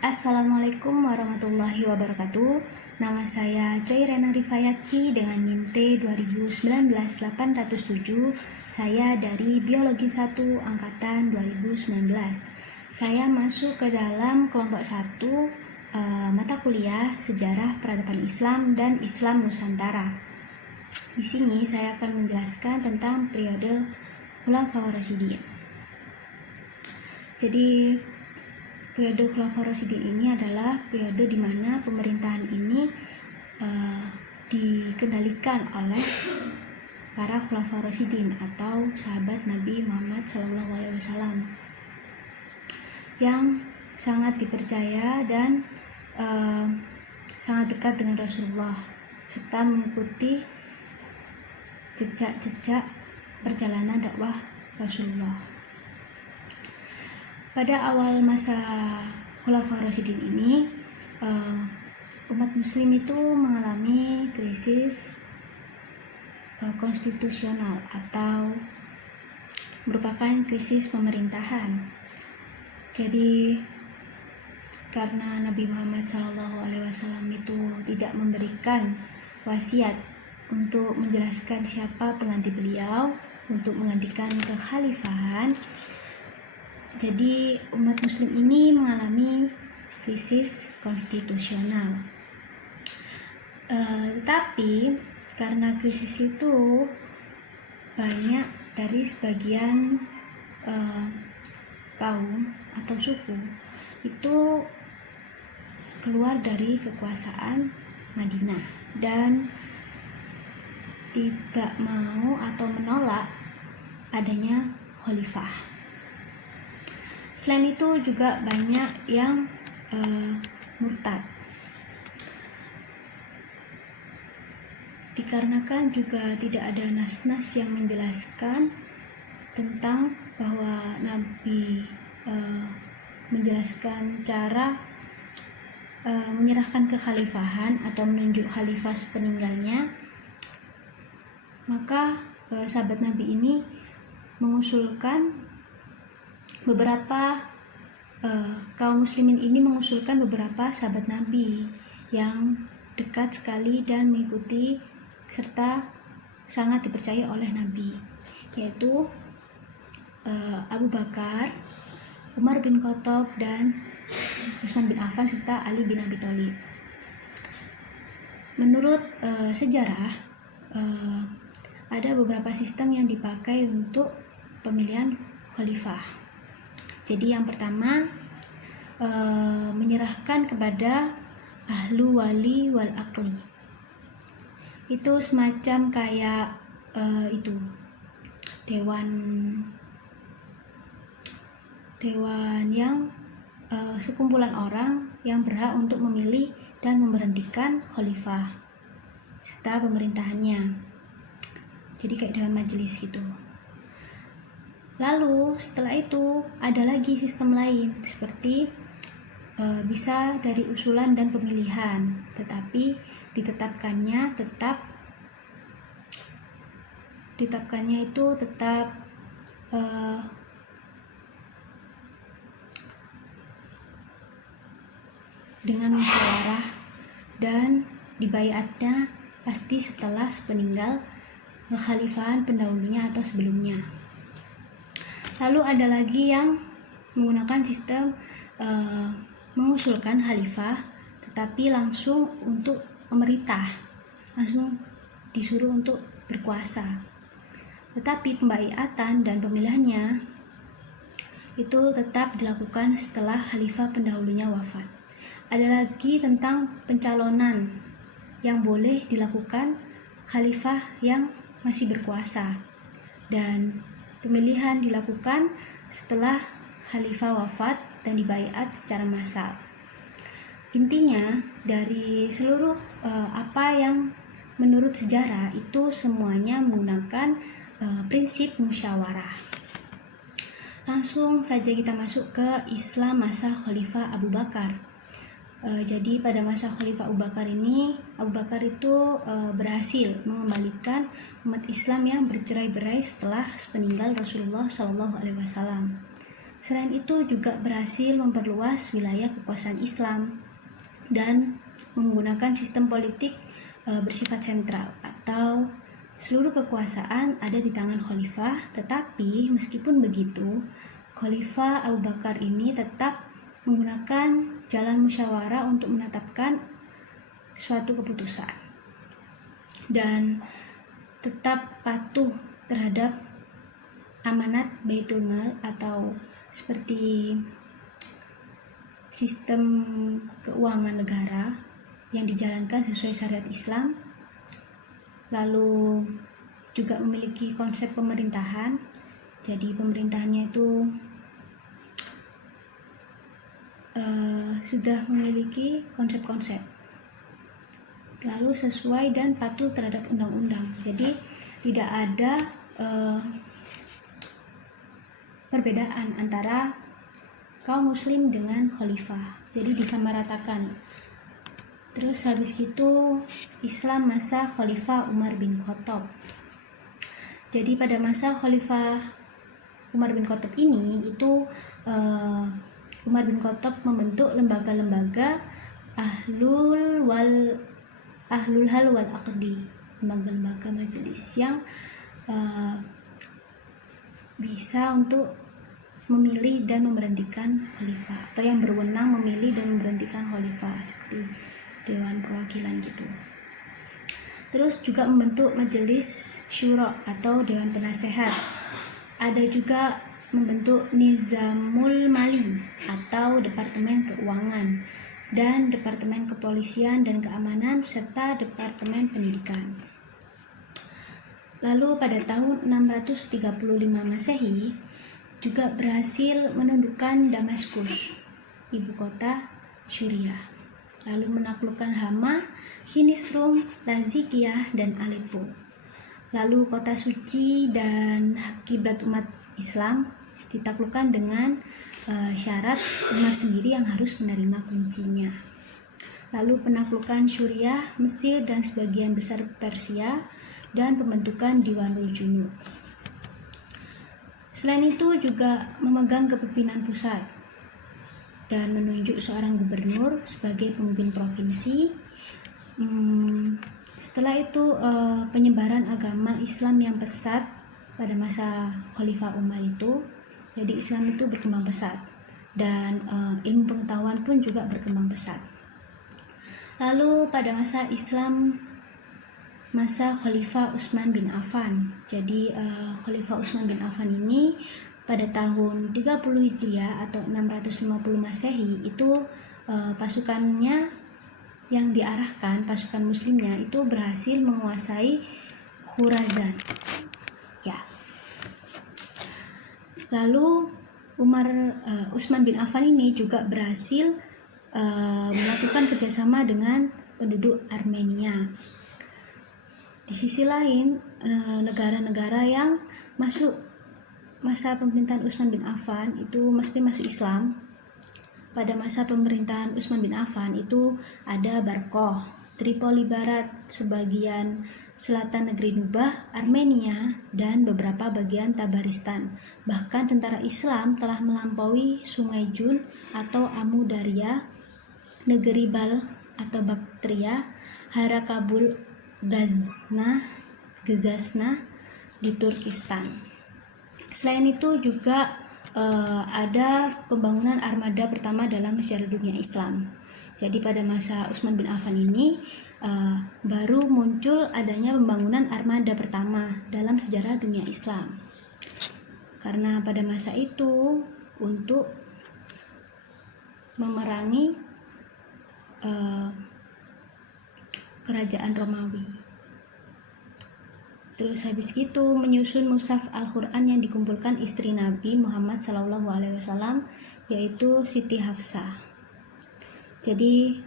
Assalamualaikum warahmatullahi wabarakatuh. Nama saya Joy Rena Rifayaki dengan NIM T 2019-807. Saya dari Biologi 1 Angkatan 2019. Saya masuk ke dalam kelompok 1 mata kuliah Sejarah Peradaban Islam dan Islam Nusantara. Di sini saya akan menjelaskan tentang periode Khulafaur Rasyidin. Jadi periode Khulafaur Rasyidin ini adalah periode di mana pemerintahan ini dikendalikan oleh para Khulafaur Rasyidin atau sahabat Nabi Muhammad SAW yang sangat dipercaya dan sangat dekat dengan Rasulullah serta mengikuti jejak-jejak perjalanan dakwah Rasulullah. Pada awal masa Khulafaur Rasyidin ini, umat muslim itu mengalami krisis konstitusional atau merupakan krisis pemerintahan. Jadi karena Nabi Muhammad SAW itu tidak memberikan wasiat untuk menjelaskan siapa pengganti beliau untuk menggantikan kekhalifahan, jadi umat muslim ini mengalami krisis konstitusional. Tetapi karena krisis itu banyak dari sebagian kaum atau suku itu keluar dari kekuasaan Madinah dan tidak mau atau menolak adanya khalifah. Selain itu juga banyak yang murtad. Dikarenakan juga tidak ada nas-nas yang menjelaskan tentang bahwa Nabi menjelaskan cara menyerahkan kekhalifahan atau menunjuk khalifah sepeninggalnya, maka sahabat Nabi ini mengusulkan beberapa kaum muslimin ini mengusulkan beberapa sahabat Nabi yang dekat sekali dan mengikuti serta sangat dipercaya oleh Nabi, yaitu Abu Bakar, Umar bin Khattab, dan Utsman bin Affan serta Ali bin Abi Thalib. Menurut sejarah ada beberapa sistem yang dipakai untuk pemilihan khalifah. Jadi yang pertama menyerahkan kepada ahlu wali wal aqli. Itu semacam kayak dewan yang sekumpulan orang yang berhak untuk memilih dan memberhentikan khalifah serta pemerintahannya. Jadi kayak dewan majelis gitu. Lalu setelah itu ada lagi sistem lain seperti bisa dari usulan dan pemilihan, tetapi ditetapkannya itu tetap dengan musyawarah dan dibaiatnya pasti setelah sepeninggal kekhalifahan pendahulunya atau sebelumnya. Lalu ada lagi yang menggunakan sistem mengusulkan khalifah tetapi langsung untuk memerintah, langsung disuruh untuk berkuasa. Tetapi pembaiatan dan pemilihannya itu tetap dilakukan setelah khalifah pendahulunya wafat. Ada lagi tentang pencalonan yang boleh dilakukan khalifah yang masih berkuasa, dan pemilihan dilakukan setelah khalifah wafat dan dibaiat secara massal. Intinya dari seluruh apa yang menurut sejarah itu semuanya menggunakan prinsip musyawarah. Langsung saja kita masuk ke Islam masa Khalifah Abu Bakar. Jadi pada masa Khalifah Abu Bakar ini, Abu Bakar itu berhasil mengembalikan umat Islam yang bercerai-berai setelah sepeninggal Rasulullah SAW. Selain itu juga berhasil memperluas wilayah kekuasaan Islam dan menggunakan sistem politik bersifat sentral atau seluruh kekuasaan ada di tangan khalifah. Tetapi meskipun begitu, Khalifah Abu Bakar ini tetap menggunakan jalan musyawarah untuk menetapkan suatu keputusan dan tetap patuh terhadap amanat Baitul Mal atau seperti sistem keuangan negara yang dijalankan sesuai syariat Islam. Lalu juga memiliki konsep pemerintahan. Jadi pemerintahannya itu sudah memiliki konsep-konsep. Lalu sesuai dan patuh terhadap undang-undang. Jadi tidak ada perbedaan antara kaum muslim dengan khalifah. Jadi disamaratakan. Terus habis itu Islam masa Khalifah Umar bin Khattab. Jadi pada masa Khalifah Umar bin Khattab ini itu Umar bin Khattab membentuk lembaga-lembaga ahlul hal wal aqdi, lembaga-lembaga majelis yang bisa untuk memilih dan memberhentikan khalifah, atau yang berwenang memilih dan memberhentikan khalifah, seperti dewan perwakilan gitu. Terus juga membentuk majelis syura atau dewan penasehat. Ada juga membentuk nizamul mali atau departemen keuangan dan departemen kepolisian dan keamanan serta departemen pendidikan. Lalu pada tahun 635 Masehi juga berhasil menundukkan Damaskus, ibu kota Suriah. Lalu menaklukkan Hama, Hinisrum, Lazikiyah, dan Aleppo. Lalu kota suci dan kiblat umat Islam ditaklukkan dengan syarat Umar sendiri yang harus menerima kuncinya. Lalu penaklukan Suriah, Mesir, dan sebagian besar Persia, dan pembentukan Diwanul Junud. Selain itu juga memegang kepemimpinan pusat dan menunjuk seorang gubernur sebagai pemimpin provinsi. Setelah itu penyebaran agama Islam yang pesat pada masa Khalifah Umar itu, jadi Islam itu berkembang pesat dan ilmu pengetahuan pun juga berkembang pesat. Lalu pada masa Islam, masa Khalifah Utsman bin Affan. Jadi Khalifah Utsman bin Affan ini pada tahun 30 Hijriah atau 650 Masehi itu pasukannya yang diarahkan, pasukan muslimnya itu berhasil menguasai Khurazan. Ya. Lalu Utsman bin Affan ini juga berhasil melakukan kerjasama dengan penduduk Armenia. Di sisi lain, negara-negara yang masuk masa pemerintahan Utsman bin Affan itu mesti masuk Islam. Pada masa pemerintahan Utsman bin Affan itu ada Barkoh, Tripoli Barat, sebagian selatan negeri Nubah, Armenia, dan beberapa bagian Tabaristan. Bahkan tentara Islam telah melampaui Sungai Jun atau Amu Darya, negeri Bal atau Baktria, Hara Kabul, Gazasna di Turkistan. Selain itu juga ada pembangunan armada pertama dalam sejarah dunia Islam. Jadi pada masa Utsman bin Affan ini baru muncul adanya pembangunan armada pertama dalam sejarah dunia Islam. Karena pada masa itu untuk memerangi kerajaan Romawi. Terus habis gitu menyusun mushaf Al-Quran yang dikumpulkan istri Nabi Muhammad SAW, yaitu Siti Hafsah. Jadi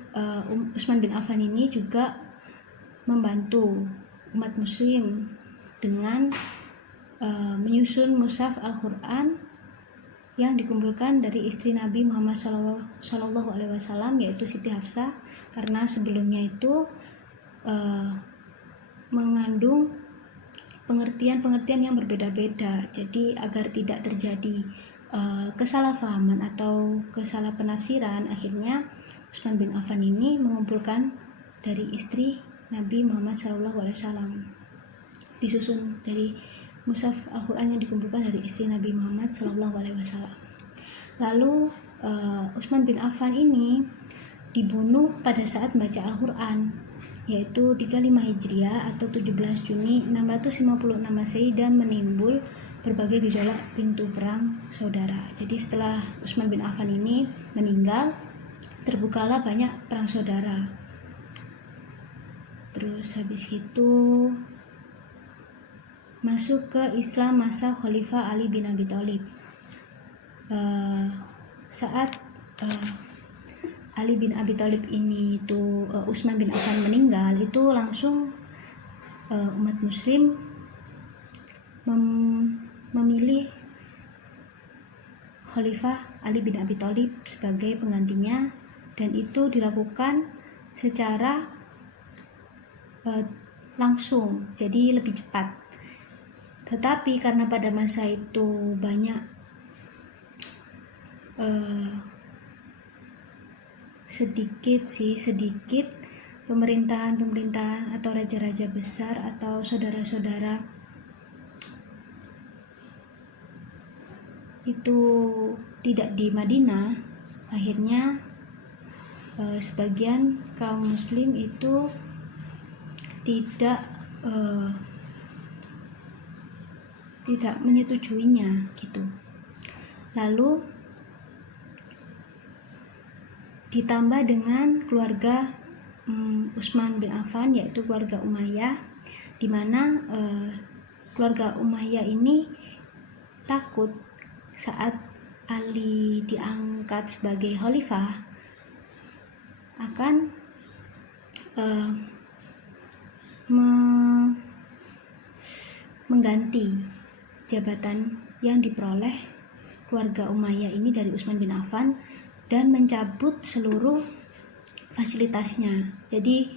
Utsman bin Affan ini juga membantu umat muslim dengan menyusun mushaf Al-Quran yang dikumpulkan dari istri Nabi Muhammad SAW, yaitu Siti Hafsah, karena sebelumnya itu mengandung pengertian-pengertian yang berbeda-beda. Jadi agar tidak terjadi kesalahpahaman atau kesalahpenafsiran, akhirnya Utsman bin Affan ini mengumpulkan dari istri Nabi Muhammad SAW. Disusun dari mushaf Al-Quran yang dikumpulkan dari istri Nabi Muhammad SAW. Lalu Utsman bin Affan ini dibunuh pada saat membaca Al-Quran, yaitu 35 Hijriah atau 17 Juni 656 Masehi, dan menimbul berbagai gejolak pintu perang saudara. Jadi setelah Utsman bin Affan ini meninggal, terbukalah banyak perang saudara. Terus habis itu masuk ke Islam masa Khalifah Ali bin Abi Thalib. Saat Ali bin Abi Thalib ini itu Utsman bin Affan meninggal, itu langsung umat muslim memilih Khalifah Ali bin Abi Thalib sebagai penggantinya, dan itu dilakukan secara langsung, jadi lebih cepat. Tetapi karena pada masa itu banyak sedikit pemerintahan atau raja-raja besar atau saudara-saudara itu tidak di Madinah, akhirnya sebagian kaum muslim itu tidak menyetujuinya gitu. Lalu ditambah dengan keluarga Utsman bin Affan, yaitu keluarga Umayyah, di mana keluarga Umayyah ini takut saat Ali diangkat sebagai khalifah akan mengganti jabatan yang diperoleh keluarga Umayyah ini dari Utsman bin Affan dan mencabut seluruh fasilitasnya. Jadi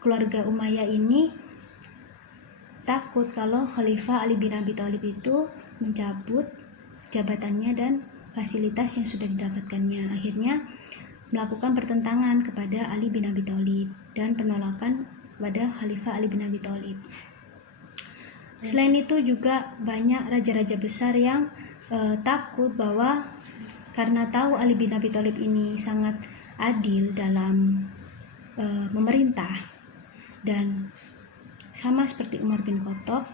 keluarga Umayyah ini takut kalau Khalifah Ali bin Abi Thalib itu mencabut jabatannya dan fasilitas yang sudah didapatkannya. Akhirnya melakukan pertentangan kepada Ali bin Abi Thalib dan penolakan kepada Khalifah Ali bin Abi Thalib. Selain itu juga banyak raja-raja besar yang takut bahwa karena tahu Ali bin Abi Thalib ini sangat adil dalam memerintah, dan sama seperti Umar bin Khattab,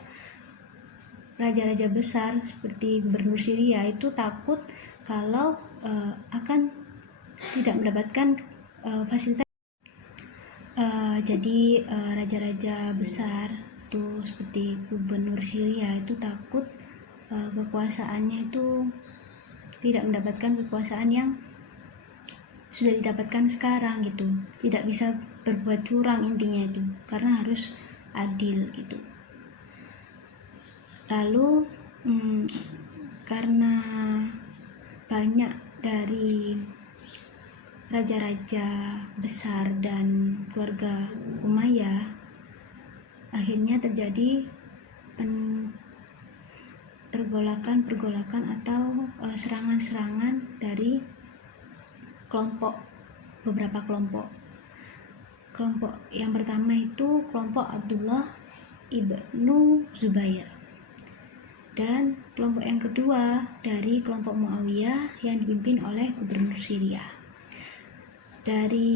raja-raja besar seperti gubernur Syria itu takut kalau akan tidak mendapatkan fasilitas. Jadi raja-raja besar itu seperti gubernur Syria itu takut kekuasaannya itu tidak mendapatkan kekuasaan yang sudah didapatkan sekarang gitu, tidak bisa berbuat curang intinya itu, karena harus adil gitu. Lalu karena banyak dari raja-raja besar dan keluarga Umayyah, akhirnya terjadi pergolakan atau serangan-serangan dari beberapa kelompok. Kelompok yang pertama itu kelompok Abdullah ibnu Zubair, dan kelompok yang kedua dari kelompok Muawiyah yang dipimpin oleh gubernur Syria. Dari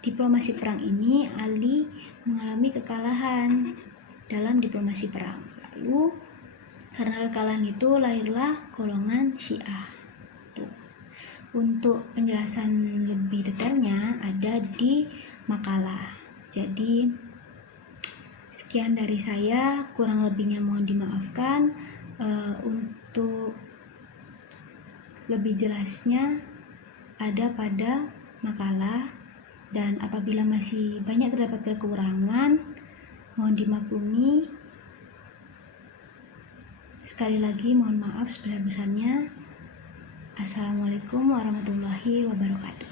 diplomasi perang ini Ali mengalami kekalahan dalam diplomasi perang. Lalu karena kekalahan itu lahirlah golongan Syiah. Untuk penjelasan lebih detailnya ada di makalah. Jadi sekian dari saya, kurang lebihnya mohon dimaafkan. Untuk lebih jelasnya ada pada makalah, dan apabila masih banyak terdapat kekurangan mohon dimaklumi. Sekali lagi mohon maaf sebesar-besarnya. Assalamualaikum warahmatullahi wabarakatuh.